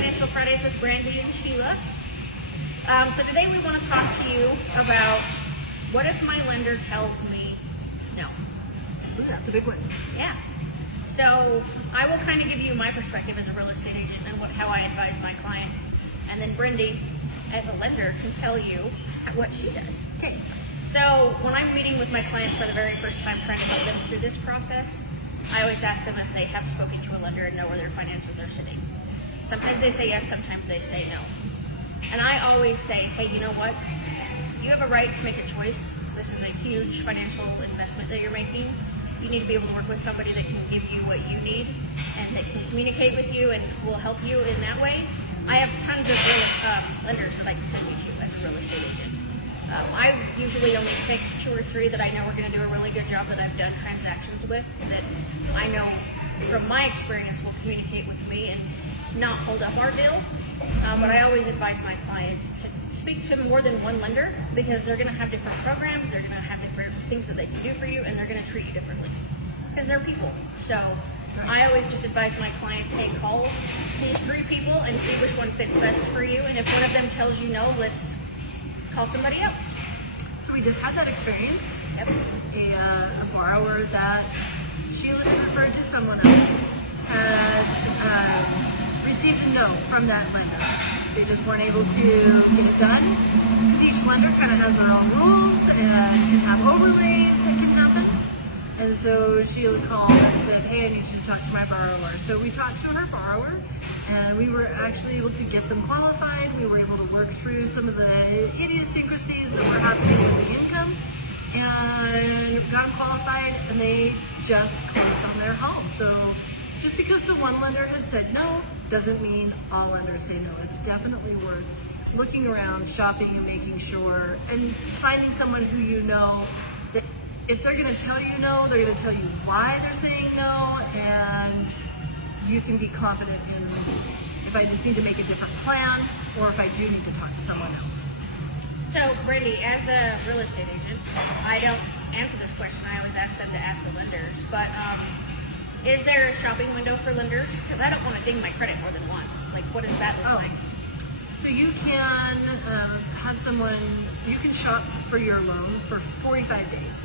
Financial Fridays with Brandy and Sheila. So today we want to talk to you about what if my lender tells me no? Ooh, that's a big one. Yeah. So I will kind of give you my perspective as a real estate agent and how I advise my clients, and then Brandy, as a lender, can tell you what she does. Okay. So when I'm meeting with my clients for the very first time, trying to get them through this process, I always ask them if they have spoken to a lender and know where their financials are sitting. Sometimes they say yes, sometimes they say no. And I always say, hey, you know what? You have a right to make a choice. This is a huge financial investment that you're making. You need to be able to work with somebody that can give you what you need and that can communicate with you and will help you in that way. I have tons of lenders that I can send you to as a real estate agent. I usually only pick 2 or 3 that I know are going to do a really good job that I've done transactions with, that I know from my experience will communicate with me and not hold up our deal. But I always advise my clients to speak to more than one lender, because they're going to have different programs, they're going to have different things that they can do for you, and they're going to treat you differently because they're people. So I always just advise my clients, hey, call these 3 people and see which one fits best for you, and if one of them tells you no, let's call somebody else. So we just had that experience. Yep. A borrower that Sheila had referred to someone else had received a no from that lender. They just weren't able to get it done because each lender kind of has their own rules and can have overlays that can happen. And so Sheila called and said, hey, I need you to talk to my borrower. So we talked to her borrower, and we were actually able to get them qualified. We were able to work through some of the idiosyncrasies that were happening with the income, and got them qualified, and they just closed on their home. So just because the one lender has said no doesn't mean all lenders say no. It's definitely worth looking around, shopping, and making sure, and finding someone who you know that if they're going to tell you no, they're going to tell you why they're saying no, and you can be confident in if I just need to make a different plan or if I do need to talk to someone else. So, Brandy, as a real estate agent, I don't answer this question. I always ask them to ask the lenders. But is there a shopping window for lenders? Because I don't want to ding my credit more than once. Like, what does that look like? So you can have someone, you can shop for your loan for 45 days.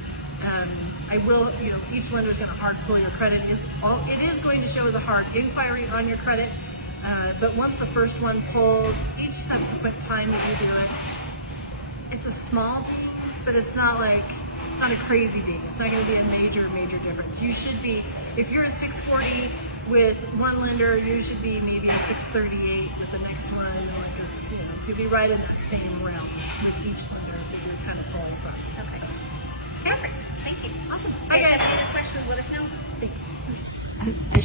I will, each lender is going to hard pull your credit. It is going to show as a hard inquiry on your credit, but once the first one pulls, each subsequent time that you do it, it's a small ding, but it's not a crazy ding. It's not going to be a major difference. You should be, if you're a 640 with one lender, you should be maybe a 638 with the next one, because you'd be right in that same realm with each lender that you're kind of pulling from. Okay. So, Perfect. Thank you.